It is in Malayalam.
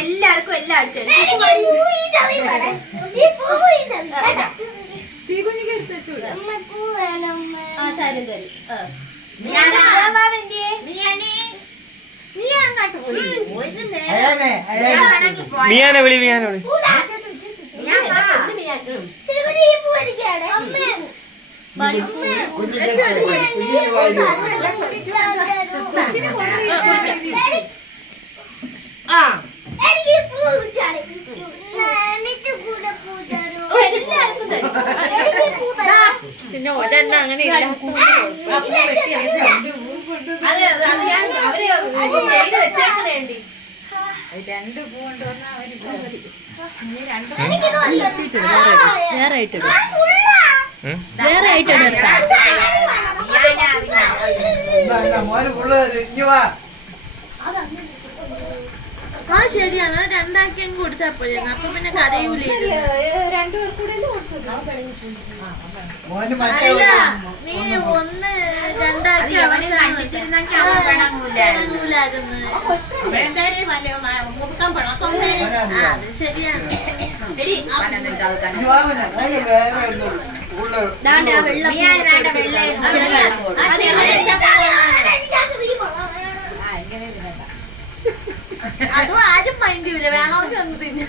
എല്ലാവർക്കും എല്ലാം അടിച്ചു മിയാനെ വിളി മിയാനെ വിളി പിന്നെ ഒരെണ്ണം അങ്ങനെ ഇല്ല രണ്ട് പൂ കൊണ്ടുവന്ന വേറെ ആയിട്ടിടും വേറെ ആയിട്ടിടും ആ ശരിയാണ് രണ്ടാക്കി അങ്ങ് കൊടുത്താ പോലെ അപ്പൊ പിന്നെ കരയൂലേ നീ ഒന്ന് രണ്ടാക്കി അവനെ കണ്ടിച്ചിരുന്നെങ്കിൽ അവൻ പിണങ്ങൂലായിരുന്നു. അത് ശരിയാണ്. അതും ആരും മൈൻഡ് ചെയ്യൂല വേണമെങ്കിൽ ഒന്ന് തിന്നു.